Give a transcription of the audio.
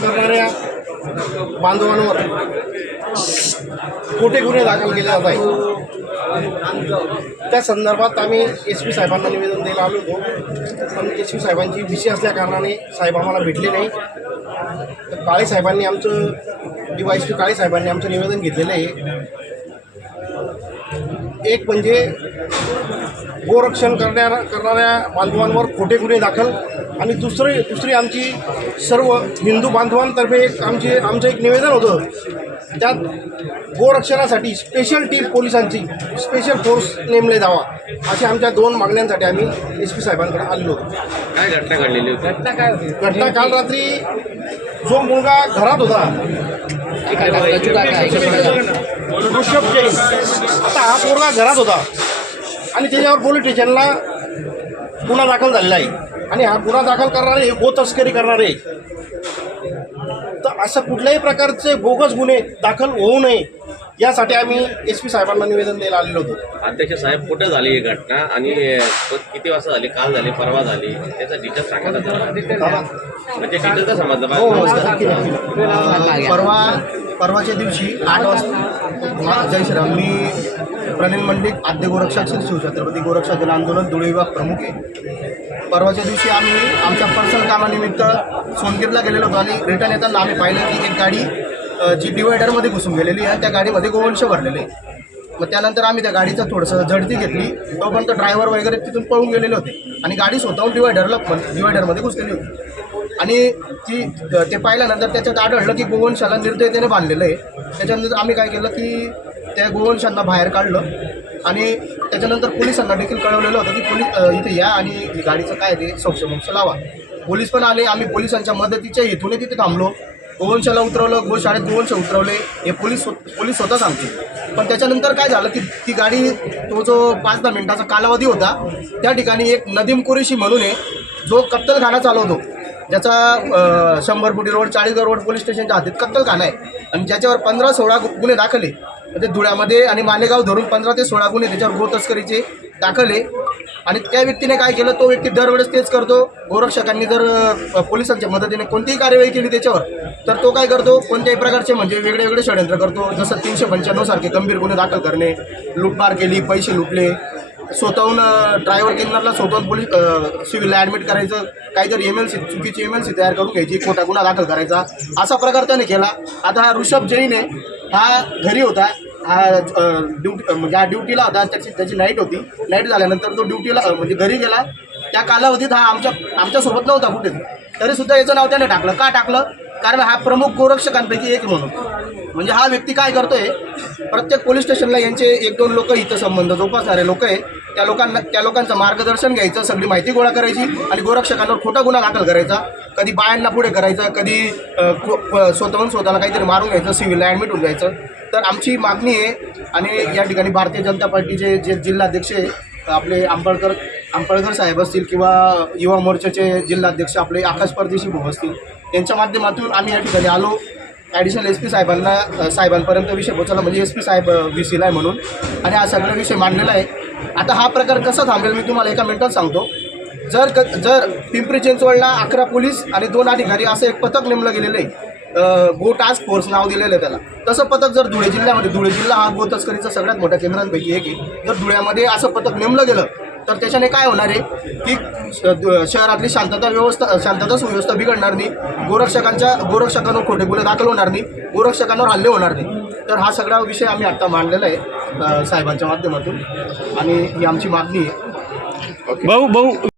करणाऱ्या बांधवांवर खोटे गुन्हे दाखल केले जात आहेत? त्या संदर्भात आम्ही एस पी साहेबांना निवेदन द्यायला आलो होतो. पण एस पी साहेबांची भीती असल्या कारणाने साहेब आम्हाला भेटले नाही. तर काळे साहेबांनी आमचं D Y S P Kale साहेबांनी आमचं निवेदन घेतलेलं आहे. एक म्हणजे गोरक्षण करणाऱ्या करणाऱ्या बांधवांवर खोटे गुन्हे दाखल. आणि दुसरे दुसरी आमची सर्व हिंदू बांधवांतर्फे एक आमचे आमचं एक निवेदन होतं. त्यात गोरक्षणासाठी स्पेशल टीम पोलिसांची स्पेशल फोर्स नेमले जावा अशा आमच्या दोन मागण्यांसाठी आम्ही एस पी साहेबांकडे आलेलो होतो. काय घटना घडलेली होती? घटना काय होती? घटना काल रात्री जो मुलगा घरात होता ऋषभ जैन. आता हा पोरगा घरात होता. आणि त्याच्यावर पोलीस स्टेशनला गुन्हा दाखल झालेला आहे. आणि हा गुन्हा दाखल करणारे हे गो तस्करी करणारे. तर असं कुठल्याही प्रकारचे बोगस गुन्हे दाखल होऊ नये. यासाठी आम्ही एस पी साहेबांना निवेदन द्यायला आलेलो होतो. अध्यक्ष साहेब कुठं झाली ही घटना? आणि किती वाजता झाली काल झाली परवा झाली? त्याचा डिटेल्स सांगा ना जरा. म्हणजे डिटेल तर समजलं हो हो पाहिजे नक्की नक्की परवा परवाच्या दिवशी आठ वाजता जय श्रीराम मी प्रणील मंडित आद्य गोरक्षक श्री शिवछत्रपती गोरक्षा जन आंदोलन धुळे विभाग प्रमुख आहे. परवाच्या दिवशी आम्ही आमच्या पर्सनल कामानिमित्त सोनगीरला गेलेलो होतो आणि रिटर्न येताना आम्ही पाहिलं की एक गाडी जी डिवायडरमध्ये घुसून गेलेली आहे आणि त्या गाडीमध्ये गोवंश भरलेले आहे. मग त्यानंतर आम्ही त्या गाडीचं थोडंसं झडती घेतली. तोपर्यंत ड्रायव्हर वगैरे तिथून पळून गेलेले होते. आणि गाडी स्वतःहून डिवायडरला डिवायडरमध्ये घुसलेली होती. आणि ती ते पाहिल्यानंतर त्याच्यात आढळलं की गोवंशाला निर्दयतेने बांधलेलं आहे. त्याच्यानंतर आम्ही काय केलं की त्या गोवंशांना बाहेर काढलं. आणि त्याच्यानंतर पोलिसांना देखील कळवलेलं होतं की पोलीस इथे या आणि गाडीचं काय ते सोक्षमोक्ष लावा. पोलीस पण आले. आम्ही पोलिसांच्या मदतीच्या हेतूने तिथे थांबलो. गोवंशाला उतरवलं गोशाळेत गोवंश उतरवले हे पोलीस हो-, पोलीस स्वतः सांगते पण त्याच्यानंतर काय झालं की ती गाडी तो जो पाच दहा मिनिटाचा कालावधी होता त्या ठिकाणी एक नदीम कुरेशी म्हणून आहे जो कत्तलखाना चालवतो. ज्याचा शंभर फुटी रोड चाळीसगाव रोड पोलीस स्टेशनच्या हातीत कत्तलखाना आहे. आणि ज्याच्यावर पंधरा सोळा गु- गुन्हे दाखल आहे. म्हणजे धुळ्यामध्ये आणि मालेगाव धरून पंधरा ते सोळा गुन्हे त्याच्यावर गो तस्करीचे दाखल आहे. आणि त्या व्यक्तीने काय केलं? तो व्यक्ती दरवेळेस तेच करतो. गोरक्षकांनी जर पोलिसांच्या मदतीने कोणतीही कार्यवाही केली त्याच्यावर तर तो काय करतो? कोणत्याही प्रकारचे म्हणजे वेगळे वेगळे षडयंत्र करतो. जसं तीनशे पंच्याण्णव सारखे गंभीर गुन्हे दाखल करणे लुटमार केली पैसे लुटले. स्वतःहून ड्रायव्हर किन्नरला स्वतःहून पोलीस सिव्हिलला ॲडमिट करायचं. काहीतरी एम एल सी चुकीची एम एल सी तयार करून घ्यायची खोटा गुन्हा दाखल करायचा. असा प्रकार त्याने केला. आता हा ऋषभ जैन आहे. हा घरी होता. हा ड्युटी म्हणजे हा ड्युटीला होता. त्याची त्याची नाईट होती. नाईट झाल्यानंतर तो ड्युटीला म्हणजे घरी गेला. त्या कालावधीत हा आमच्या आमच्यासोबत नव्हता कुठे तरीसुद्धा याचं नाव त्याने टाकलं. का टाकलं? कारण हा प्रमुख गोरक्षकांपैकी एक म्हणून. म्हणजे हा व्यक्ती काय करतोय प्रत्येक पोलीस स्टेशनला यांचे एक दोन लोक इथं संबंध जोपासणारे लोक आहे. त्या लोकांना त्या लोकांचं मार्गदर्शन घ्यायचं सगळी माहिती गोळा करायची आणि गोरक्षकांवर खोटा गुन्हा दाखल करायचा. कधी बायांना पुढे करायचं कधी स्वतःहून स्वतःला काहीतरी मारून घ्यायचं सिव्हिलला ॲडमिट होऊन जायचं. तर आमची मागणी आहे आणि या ठिकाणी भारतीय जनता पार्टीचे जे जिल्हाध्यक्ष आहे आपले आंबळकर आंबळकर साहेब असतील किंवा युवा मोर्चाचे जिल्हाध्यक्ष आपले आकाश परदेशी भाऊ असतील यांच्या माध्यमातून आम्ही या ठिकाणी आलो. ॲडिशनल एस पी साहेबांना साहेबांपर्यंत विषय पोहोचवला. म्हणजे एस पी साहेब व्ही सीला आहे म्हणून. आणि हा सगळा विषय मांडलेला आहे. आता हा प्रकार कसा थांबेल मी तुम्हाला एका मिनिटात सांगतो. जर क जर पिंपरी चिंचवडला अकरा पोलीस आणि दोन अधिकारी असं एक पथक नेमलं गेलेलं आहे गो टास्क फोर्स नाव दिलेलं आहे त्याला. तसं पथक जर धुळे जिल्ह्यामध्ये धुळे जिल्हा हा गो तस्करीचा सगळ्यात मोठ्या केंद्रांपैकी एक आहे. जर धुळ्यामध्ये असं पथक नेमलं गेलं तर त्याच्याने काय होणार आहे की शहरातली शांतता व्यवस्था शांतता सुव्यवस्था बिघडणार नाही. गोरक्षकांच्या गोरक्षकांवर खोटे गुन्हे दाखल होणार नाही. गोरक्षकांवर हल्ले होणार नाही. तर हा सगळा विषय आम्ही आत्ता मांडलेला आहे साहेबांच्या माध्यमातून. आणि ही आमची मागणी आहे. भाऊ भाऊ.